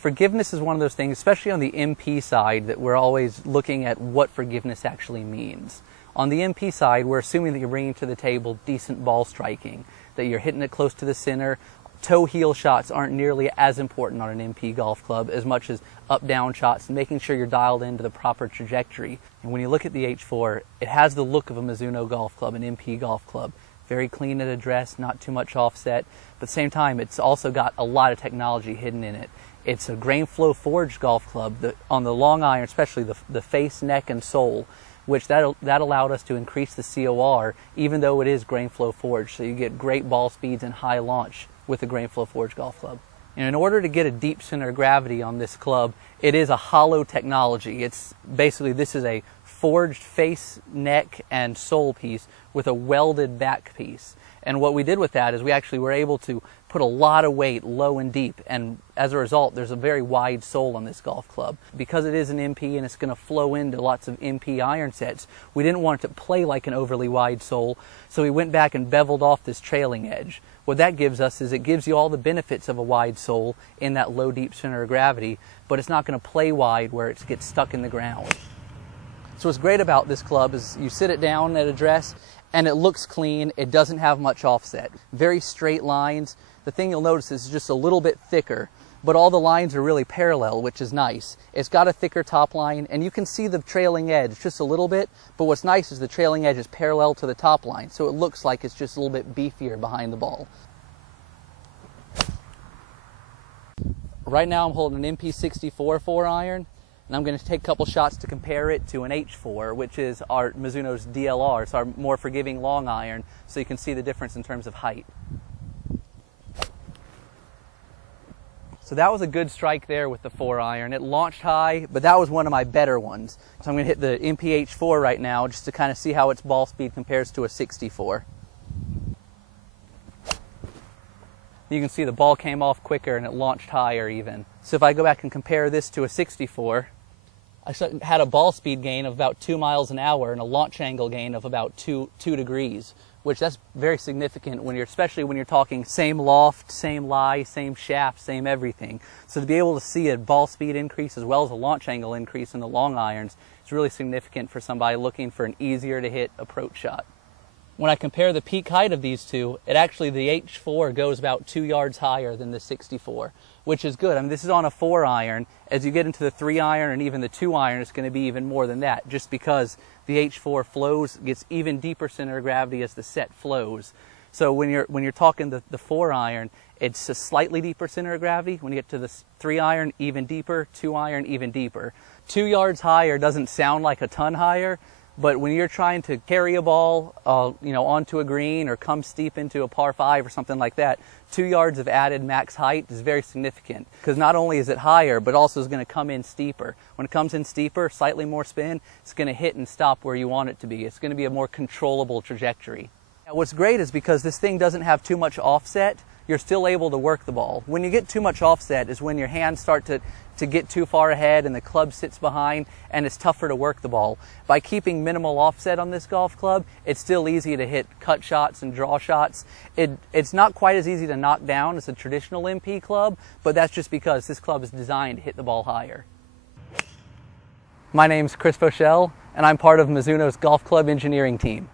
Forgiveness is one of those things, especially on the MP side, that we're always looking at what forgiveness actually means. On the MP side, we're assuming that you're bringing to the table decent ball striking, that you're hitting it close to the center. Toe heel shots aren't nearly as important on an MP golf club as much as up-down shots and making sure you're dialed into the proper trajectory. And when you look at the H4, it has the look of a Mizuno golf club, an MP golf club. Very clean at address, not too much offset, but at the same time, it's also got a lot of technology hidden in it. It's a grain flow forged golf club that on the long iron, especially the face, neck, and sole, which that allowed us to increase the COR even though it is grain flow forged. So you get great ball speeds and high launch with a grain flow forged golf club. And in order to get a deep center of gravity on this club, it is a hollow technology. It's basically, this is a forged face, neck, and sole piece with a welded back piece. And what we did with that is we actually were able to put a lot of weight low and deep, and as a result there's a very wide sole on this golf club. Because it is an MP and it's going to flow into lots of MP iron sets, we didn't want it to play like an overly wide sole, so we went back and beveled off this trailing edge. What that gives us is it gives you all the benefits of a wide sole in that low deep center of gravity, but it's not going to play wide where it gets stuck in the ground. So what's great about this club is you sit it down at address and it looks clean. It doesn't have much offset. Very straight lines. The thing you'll notice is just a little bit thicker, but all the lines are really parallel, which is nice. It's got a thicker top line, and you can see the trailing edge just a little bit, but what's nice is the trailing edge is parallel to the top line, so it looks like it's just a little bit beefier behind the ball. Right now I'm holding an MP-H4 4-iron, and I'm going to take a couple shots to compare it to an H4, which is our Mizuno's DLR, so our more forgiving long iron, so you can see the difference in terms of height. So that was a good strike there with the 4-iron. It launched high, but that was one of my better ones. So I'm going to hit the MP-H4 right now just to kind of see how its ball speed compares to a 64. You can see the ball came off quicker and it launched higher even. So if I go back and compare this to a 64, I had a ball speed gain of about 2 miles an hour and a launch angle gain of about 2 degrees, which that's very significant when especially when you're talking same loft, same lie, same shaft, same everything. So to be able to see a ball speed increase as well as a launch angle increase in the long irons is really significant for somebody looking for an easier to hit approach shot. When I compare the peak height of these two, the H4 goes about 2 yards higher than the 64, which is good. I mean, this is on a 4-iron. As you get into the 3-iron and even the 2-iron, it's going to be even more than that, just because the H4 flows, gets even deeper center of gravity as the set flows. So when you're talking the 4-iron, it's a slightly deeper center of gravity. When you get to the 3-iron, even deeper, 2-iron, even deeper. 2 yards higher doesn't sound like a ton higher, but when you're trying to carry a ball, onto a green or come steep into a par 5 or something like that, 2 yards of added max height is very significant, because not only is it higher, but also is going to come in steeper. When it comes in steeper, slightly more spin, it's going to hit and stop where you want it to be. It's going to be a more controllable trajectory. Now, what's great is because this thing doesn't have too much offset, you're still able to work the ball. When you get too much offset is when your hands start to get too far ahead and the club sits behind and it's tougher to work the ball. By keeping minimal offset on this golf club, it's still easy to hit cut shots and draw shots. It's not quite as easy to knock down as a traditional MP club, but that's just because this club is designed to hit the ball higher. My name's Chris Foschel, and I'm part of Mizuno's golf club engineering team.